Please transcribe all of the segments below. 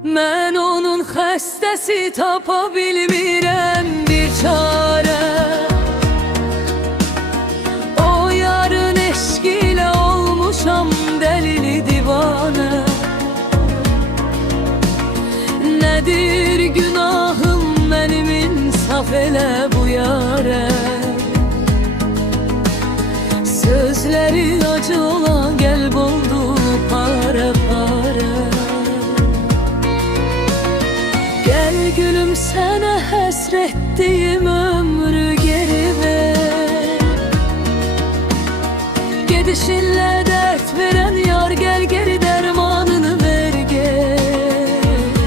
Mən onun xəstəsi tapa bilmirəm bir çarə. O yarın eşq ilə olmuşam dəlili divanə. Nədir günahım mənim, insaf elə bu yarə. Sözləri acı olan qəlb oldu parə parə. Gel gülüm sənə həsr etdiyim ömrü geri ver. Gedişinlə dərd verən yar, gəl geri dərmanını ver get.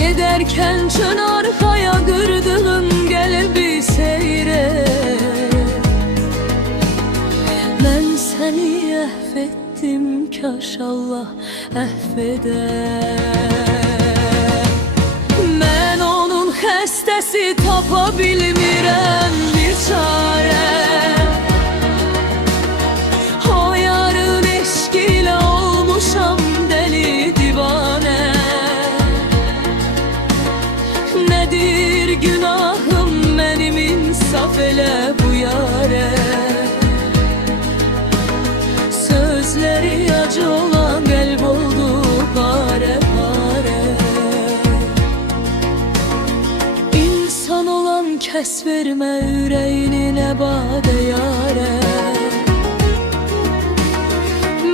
Gedərkən çön arxaya qırdığın qəlbi seyret. Mən səni əhv etdim, kaş Allah əhv edər. Xəstəsi tapa bilmirəm bir çarə. O yarın eşq ilə olmuşam dəli divanə. Nədir günahım mənim, insaf elə bu yarə. Sözləri acı olan qəlb oldu parə parə. Kəs vermə ürəyini nəbadə yarə.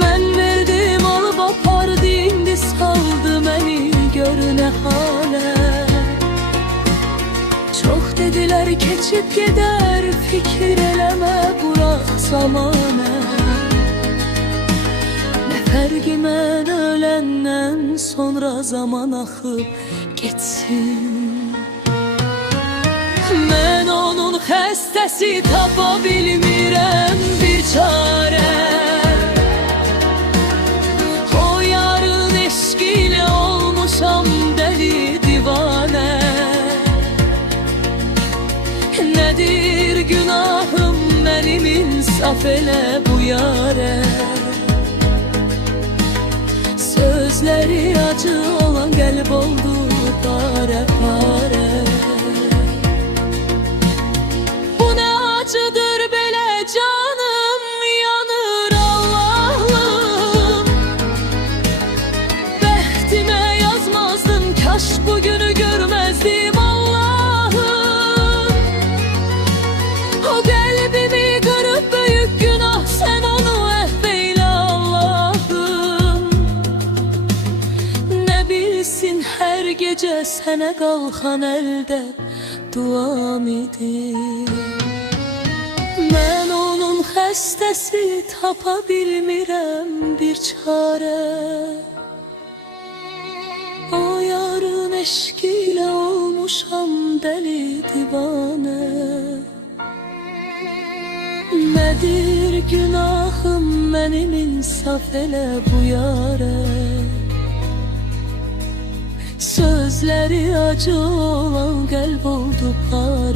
Mən verdim alıb apardı, indi saldı məni gör nə halə. Çox dedilər keçib gedər, fikir eləmə burax zamanə. Nə fərqi mən öləndən sonra zaman axıb getsin. Mən onun xəstəsi tapa bilmirəm bir çarə. O yarın eşq ilə olmuşam dəli divanə. Nədir günahım mənim, insaf elə bu yarə. Sözləri acı olan qəlb oldu parə parə. Acıdır belə canım, yanır Allah'ım. Bəxtimə yazmazdın, kaş bugünü görməzdim Allah'ım. O qəlbimi qırıb böyük günah, sən onu əhv eylə Allah'ım. Nə bilsin hər gecə sənə qalxan əldə duam edir. Mən onun xəstəsi tapa bilmirəm bir çarə. O yarın eşq ilə olmuşam dəli divanə. Nədir günahım mənim, insaf elə bu yarə. Sözləri acı olan qəlb oldu parə.